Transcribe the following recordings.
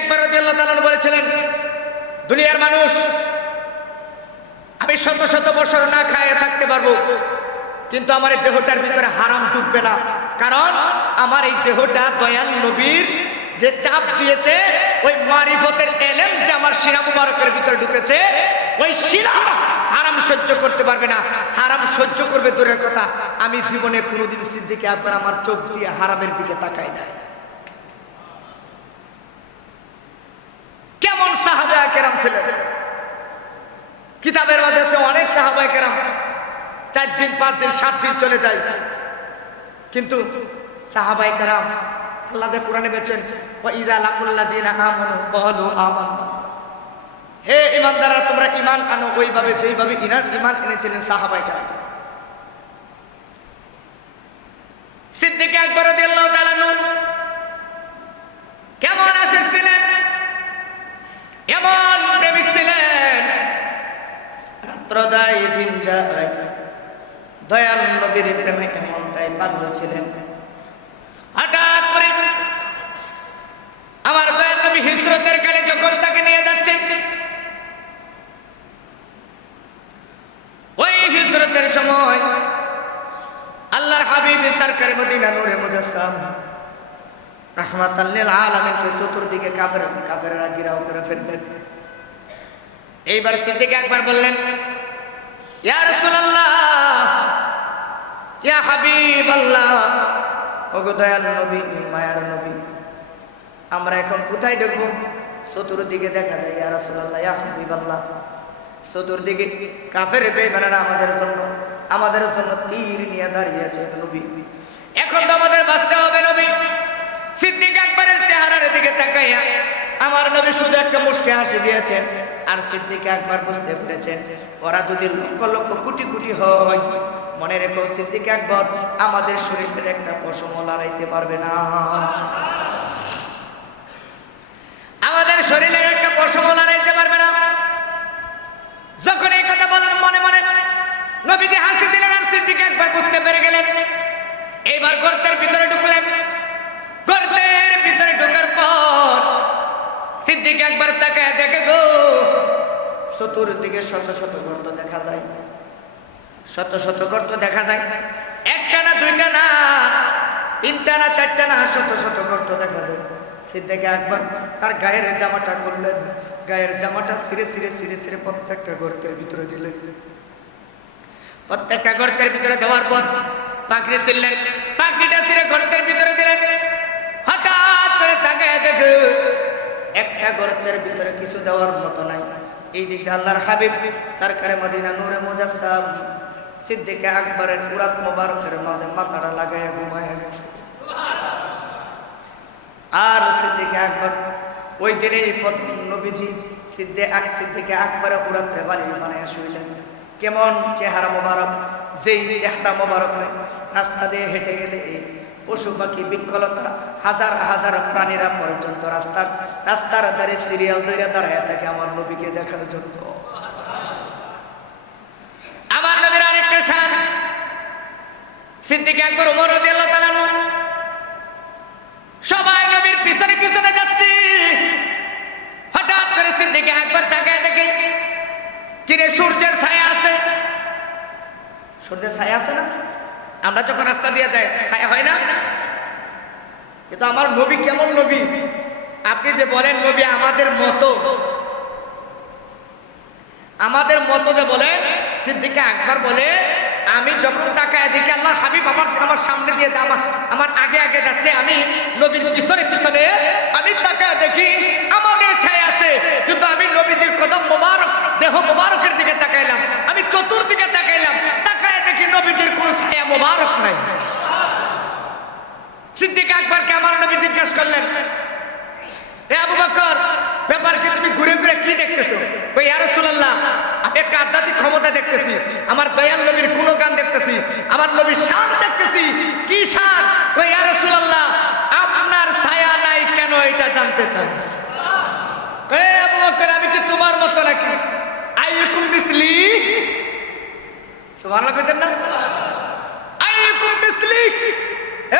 একবার বলেছিলেন, দুনিয়ার মানুষ, আমি শত শত বছর না খায় থাকতে পারব, কিন্তু আমার এই দেহটার ভিতরে হারাম ঢুকবে না। কারণ আমার এই দেহটা দয়াল নবীর যে চাপ দিয়েছে, ওই মারিফতের এলেম যে আমার শিরা মুবারকের ভিতরে ঢুকেছে, ওই শিরা হারাম সহ্য করতে পারবে না। হারাম সহ্য করবে দূরের কথা। আমি জীবনে কোনোদিন সিদ্দিকে একবার আমার চোখ দিয়ে হারামের দিকে তাকাই নাই কেমন সাহাবা কেরাম ছিলেন। কিতাবের মাঝে অনেক সাহাবা কেরাম চার দিন, পাঁচ দিন, সাত দিন চলে যায়। কিন্তু সাহাবাই কেরাম আল্লাহ কোরআনে আমান হে ইমানদাররা তোমরা ইমান আনো, ওইভাবে সেইভাবে ইনার ইমান এনেছিলেন সাহাবাই কেরাম সিদ্দিক আকবর রাদিয়াল্লাহু তাআলা নূর কেমন আশেক রাত্র দেয় দিন যায়। দয়াল নবীর প্রেমে এমন তাই পাগল ছিলেন। হঠাৎ করে আমার দয়াল নবী হিজরতের কালে যখন তাকে নিয়ে যাচ্ছে ওই হিজরতের সময় আল্লাহর হাবিব সরকার মদিনা নূরে মুজাসসাম রহমাতাল্লিল আলামিনকে চতুর্দিকে কাফের কাফেররা গিরাও করে ফেললেন। এইবার সিদ্দিক একবার বললেন ইয়া রাসূলুল্লাহ, ইয়া হাবিবাল্লাহ, ওগো দয়াল নবী আমরা এখন কোথায় ঢুকবো? চতুর্দিকে দেখা যায়, ইয়া রাসূলুল্লাহ, ইয়া হাবিবাল্লাহ। চতুর্দিকে কাফের বেঈমানেরা আমাদের জন্য আমাদের জন্য তীর নিয়ে দাঁড়িয়ে আছে নবী। এখন তো আমাদের বাঁচতে হবে নবী। সিদ্দিক একবারের চেহারার দিকে তাকাইয়া আমার নবী শুধু একটা মুশকে হাসি দিয়েছেন, আর সিদ্দিক একবার বুঝতে পেরেছেন, ওরা যদি লক্ষ লক্ষ কোটি কোটি হয়, মনে রেখো সিদ্দিক একবার আমাদের শরীরের একটা পশম লড়াইতে পারবে না। আমাদের শরীরের একটা পশম লড়াইতে পারবে না। যখন এই কথা বলেন মনে মনে নবীকে হাসি দিলেন আর সিদ্দিক একবার বুঝতে পেরে গেলেন, এইবার গর্তের ভিতরে ঢুকলেন। সিদ্দিক একবার তাকায় দেখে গো। চতুর্দিকে শত শত গর্ত দেখা যায়। শত শত গর্ত দেখা যায়। একটা না দুইটা না, তিনটা না চারটা না, শত শত গর্ত দেখা যায়। সিদ্দিকে একবার তার গায়ের জামাটা করলেন গায়ের জামাটা ছিঁড়ে ছিঁড়ে ছিঁড়ে ছিঁড়ে প্রত্যেকটা গর্তের ভিতরে দিলেন। প্রত্যেকটা গর্তের ভিতরে দেওয়ার পর পাখরি ছিললেন পাখরিটা ছিঁড়ে গর্তের দেওয়ার মতো নাই। এই দিকটা আল্লাহর হাবিব সরকারে মদিনা নূরে মুজাসসাম, সিদ্দিকে আকবরের মুরাদ মোবারকের মাঝে মাথাটা লাগাইয়া ঘুমাইয়া গেছে। আর সিদ্দিকে আকবর, ওই দিনেই প্রথম নবীজি সিদ্ধে আক সিদ্দিকে আকবরে উড়াতে বাড়ি বানাইয়া শুইলেন। কেমন চেহারা মোবারক, যেই চেহারা মোবারক রাস্তা দিয়ে হেঁটে গেলে পশু পাখি বিকলতা হাজার হাজার প্রাণীরা পর্যন্ত রাস্তার রাস্তার ধারে সিরিয়াল ধরে দাঁড়ায় থাকে আমার নবীকে দেখার জন্য। আমার নবীর আরেকটা শান, সিদ্দিকে একবার উমর সবাই নবীর পিছনে পিছনে যাচ্ছে। হঠাৎ করে সিদ্দিকে একবার তাকায় দেখে, কিরে, সূর্যের ছায়া আছে? সূর্যের ছায়া আছে না? আমরা যখন রাস্তা দিয়ে যাই, ছায়া হয় না? কিন্তু আমার নবী কেমন নবী? আপনি যে বলেন নবী আমাদের মতো আমাদের মতো যে বলেন, সিদ্দিকে একবার বলে, আমি যখন তাকায় দেখি আল্লাহ হাবিব আমার আমার সামনে দিয়ে আমার আমার আগে আগে যাচ্ছে, আমি নবীর পিছনে পিছনে, আমি তাকায় দেখি আমাদের ছায়া আছে। কিন্তু আমি নবীদের কদম মোবারক, দেহ মোবারকের দিকে তাকাইলাম। আমি চতুর্দিকে নবীদের কোন ছায়া মোবারক নাই। সিদ্দিক আকবরকে আমার নবী জিজ্ঞাসা করলেন দেখতেছো? আমার নবীর দেখতেছি কি কই আপনার ছায়া নাই কেন এটা জানতে চাই? আমি কি তোমার মতো নাকি? না? হে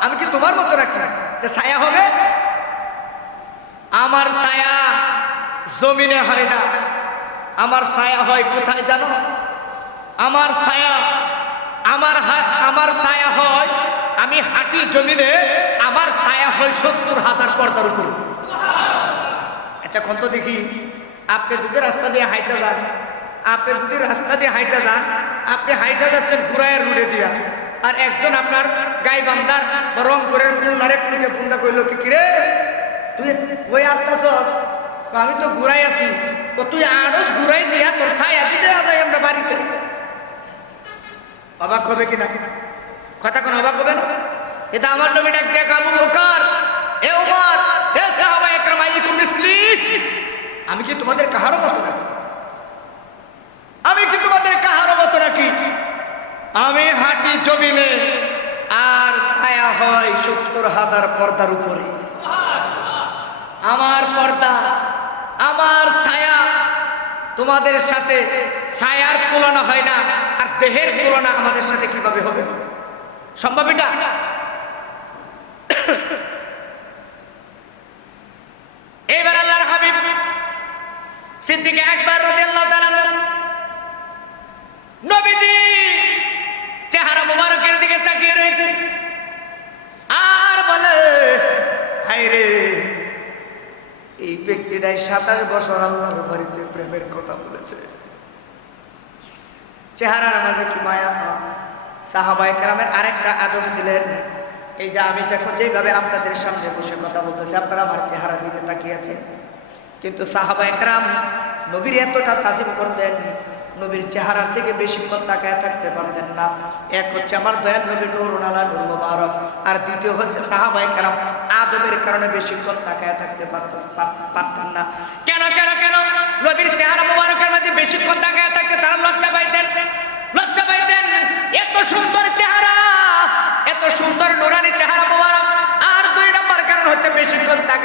আমি কি তোমার মতো নাকি? যে ছায়া হবে? আমার ছায়া জমিনে হয় না। আমার ছায়া হয় কোথায় জানো? আমার ছায়া, আমার হা- আমার ছায়া হয়, আমি হাঁটি জমিনে, আমার ছায়া হয় সত্তর হাজার পর্দার উপর। আচ্ছা কোন তো দেখি আপনি যদি রাস্তা দিয়ে হাইটা যান। আপনি যদি রাস্তা দিয়ে হাইটা যান, আপনি হাইটা যাচ্ছেন ঘুরায়ের রুড়ে দিয়া। আর একজন আপনার গাই বান্দার বা রংপুরের খুলনারে খুলকে ফোনটা কইলো, কি কিরে তুই ওই আটটাছস আমি তো ঘুরাই আছি। তুই আরও ঘুরাই দিয়া তোর ছায়া দিতে আদায় আমরা বাড়িতে। অবাক হবে কিনা কথা কোন অবাক হবে না? এটা আমার নবী ডাক দেখ আবু বকর, এ ওমর এ সাহাবা একরাম আইকুম মিসলি। আমি কি তোমাদের কাহারও মতো নাকি আমি কি তোমাদের কাহারও মতো নাকি আমি হাঁটি জমিনে, আর ছায়া হয় সত্তর হাজার পর্দার উপরে। আমার পর্দা, আমার ছায়া, তোমাদের সাথে ছায়ার তুলনা হয় না, আর দেহের তুলনা আমাদের সাথে কীভাবে হবে? সম্ভব এটা? এবার আল্লাহর হাবিব সিদ্দিকে একবার রাদিয়াল্লাহু তাআলা নবীজি! চেহারা মুবারকের দিকে তাকিয়ে রয়েছে। আর বলে, হায় রে, এই ব্যক্তিটাই সাতাশ বছর আল্লাহর বাড়িতে প্রেমের কথা বলেছে। চেহারার মাঝে কি মায়া সাহাবাই কেরামের আরেকটা আদর ছিলেন, এই যে আমি যখন যেভাবে আপনাদের সামনে বসে কথা বলতেছি, আপনারা আমার চেহারা দিকে তাকিয়েছেন কিন্তু সাহাবাই কেরাম নবীর এতটা তাজিম করতেন নবীর চেহারার দিকে বেশিক্ষণ তাকায় থাকতে পারতেন না। এক হচ্ছে আমার দয়াল নবীর নুরুন আলা নূর মুবারক। আর দ্বিতীয় হচ্ছে সাহাবাই কেরাম আদবের কারণে বেশিক্ষণ তাকায় থাকতে পারতে- পারতে- পারতেন না। কেন কেন কেন? নবীর চেহারা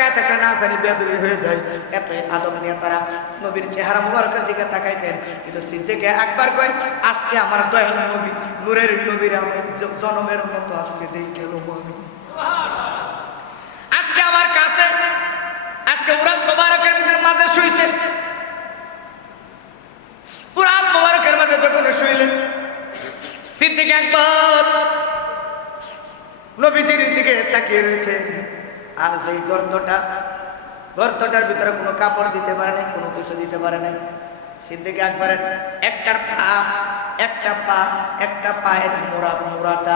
তাকায় থাকলে না জানি বেদবি হয়ে যায়। এত আদব নিয়ে তারা নবীর চেহারা মুবারকের দিকে তাকাইতেন। কিন্তু সিদ্দিকে একবার কয়, আজকে আমার দয়াল নবী, নূরের নবীর আমি জনমের মতো আজকে দেই গেল আমি আজকে আমার কাছে, আজকে উরাত মুবারকের ভিতর মাঝে শুইছে। উরাত মুবারকের মাঝে যখন শুইলেন, সিদ্দিক একবার নবীজির দিকে তাকিয়ে রয়েছে। আর সেই গর্তটা, গর্তটার ভিতরে কোনো কাপড় দিতে পারে নাই, কোনো কিছু দিতে পারে নাই। সিদ্দিক একবারে একটার পা, একটা পা, একটা পায়ের মোড়া, মোড়াটা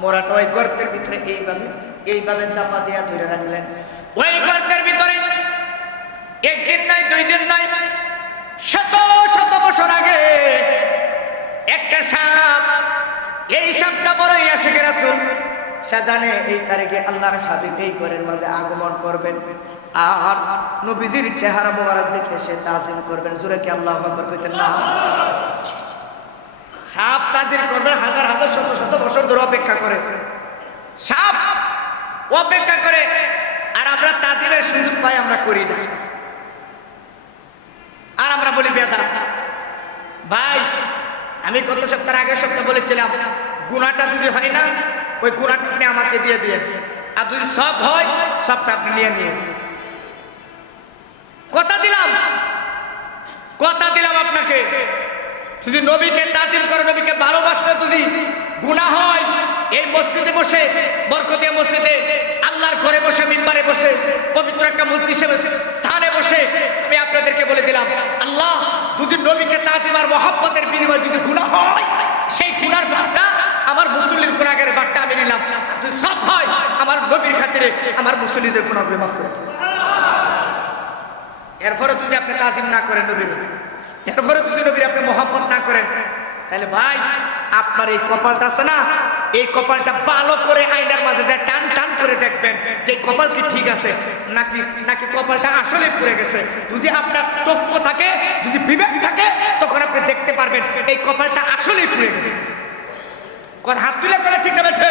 মোড়াটা ওই গর্তের ভিতরে এইভাবে এইভাবে চাপা দিয়া ধরে রাখলেন। ওই গর্তের ভিতরে একদিন নয় দুই দিন নয় শত শত বছর আগে একটা সাপ, এই সাপটা বড়ই আসে রাসুল সে জানে এই তারিখে আল্লাহর হাবিব এই ঘরের মাঝে আগমন করবেন। আর নবীজির চেহারা মোবারক দেখে সে তাজিম করবেন। জোরে কি আল্লাহ আকবর কইতেন? না। সাপ তাজির করবেন হাজার হাজার শত শত বছর ধরে অপেক্ষা করে। সাপ অপেক্ষা করে। আর আমরা তাজিমের সুযোগ পাই, আমরা করি না। আর আমরা বলি বেদা ভাই, আমি গত সপ্তাহের আগের সপ্তাহ বলেছিলাম গুণাটা যদি হয় না ওই গুণাটা আপনি আমাকে দিয়ে দিয়ে আর যদি সব হয়, সবটা আপনি নিয়ে নিয়ে কথা দিলাম। কথা দিলাম আপনাকে। যদি নবীকে তাজিম করে, নবীকে ভালোবাসলে যদি গুণা হয়, এই মসজিদে বসে বরকতিয়া মসজিদে, আল্লাহর ঘরে বসে, মিম্বারে বসে, পবিত্র একটা মূর্তি হিসেবে স্থানে বসে, আমি আপনাদেরকে বলে দিলাম, আল্লাহ, যদি নবীকে তাজিম আর মহাব্বতের বিনিময়ে যদি গুণা হয়, সেই গুণার ভাগটা আমার মুসলিম গুণাগের ভাগটা আমি নিলাম। সব হয়, আমার নবীর খাতিরে আমার মুসলিমদের গুণাগুলো মাফ করে এরপরে যদি আপনি তাজিম না করেন নবীর, এরপরে যদি নবীর আপনি মহাব্বত না করেন, তাহলে ভাই, আপনার এই কপালটা আছে না? এই কপালটা ভালো করে আয়নার মাঝে দিয়ে টান টান করে দেখবেন যে কপাল কি ঠিক আছে, নাকি নাকি কপালটা আসলে পুড়ে গেছে। যদি আপনার চক্ষ থাকে, যদি বিবেক থাকে, তখন আপনি দেখতে পারবেন এই কপালটা আসলেই পুড়ে গেছে। কোন হাত তুলে করে ঠিক বেঠে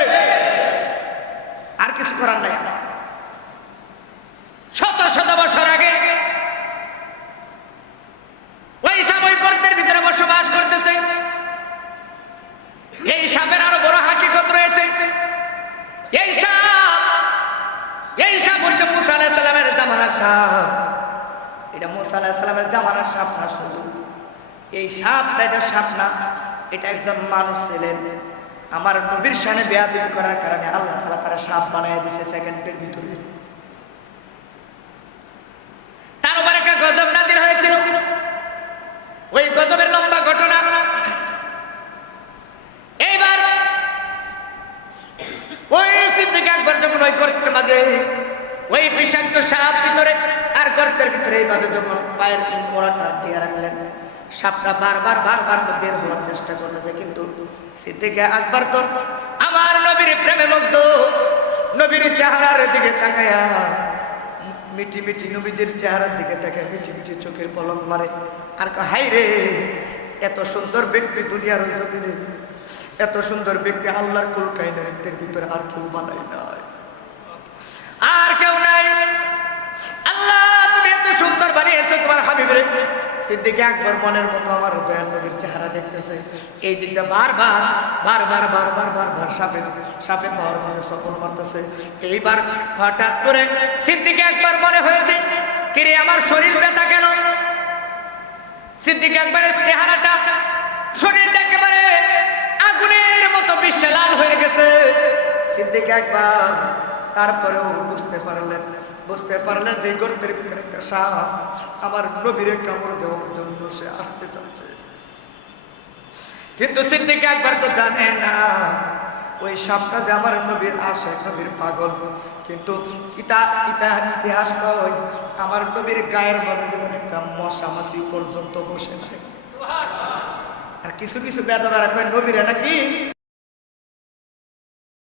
আর কিছু করার নাই শত শত বছর আগে ওই সাময়িক গর্তের ভিতরে বসবাস করতেছে। এই সাপের আরও বড় হাকিকত রয়েছে। এই সাপ এই সাপ হচ্ছে মুসা আলাহিসাল্লামের জামানার সাপ। এটা মুসা আলাহ সালামের জামানার সাপ না এই সাপটা এটা সাপ না, এটা একজন মানুষ ছিলেন। আমার নবীর সামনে বেয়াদবি করার কারণে আল্লাহ তালা তারা সাপ বানায় দিছে সেকেন্ডের ভিতরে। তার উপর একটা গজব নাদির হয়েছিল। ওই গজবের লম্বা ঘটনা। এইবার ওই সিদ্দিক একবার যখন ওই গর্তের মাঝে, ওই বিষাক্ত সাপ ভিতরে আর গর্তের ভিতরে এইভাবে যখন পায়ের মোড়াটা দিয়ে রাখলেন সাপটা বারবার বারবার বের হওয়ার চেষ্টা করতেছে, কিন্তু সিদ্দিকে একবার তো আমার নবীর প্রেমে মুগ্ধ, নবীর চেহারার দিকে তাকায়া মিটি মিটি নবীজির চেহারার দিকে তাকায় মিটি মিটি চোখের পলক মারে। আর হাই রে, এত সুন্দর ব্যক্তি দুনিয়ার জমিনে, এত সুন্দর ব্যক্তি আল্লাহর কুল কায়নাতের ভিতরে আর কেউ বানাই নাই। আর কেউ নাই। আল্লাহ, তুমি এত সুন্দর বানিয়েছো তোমার হাবিবের সিদ্দিকে একবার মনের মতো আমার দয়াল নবীর চেহারা দেখতেছে। এই দিকটা বারবার বারবার বারবার বারবার সাপের সাপের পাওয়ার মনে সফর মারতেছে। এইবার হঠাৎ করে সিদ্দিকে একবার মনে হয়েছে, কিরে, আমার শরীর ব্যথা কেন? সিদ্দিক একবারে চেহারাটা শরীরটা একেবারে আগুনের মতো বিশ্বে লাল হয়ে গেছে। সিদ্দিক একবার তারপরেও বুঝতে পারলেন বুঝতে পারলেন যে গর্তের ভিতরে একটা সাপ আমার নবীরে কামড় দেওয়ার জন্য সে আসতে চাচ্ছে। কিন্তু সিদ্দিক একবার তো জানে না, ওই সাপটা যে আমার নবীর আশে নবীর পাগল। কিন্তু ইতা ইতা, ইতিহাস কয়, আমার নবীর গায়ের মধ্যে একটা মশা মাছি পর্যন্ত বসে আর কিছু কিছু বেদনারা কয় নবীরা নাকি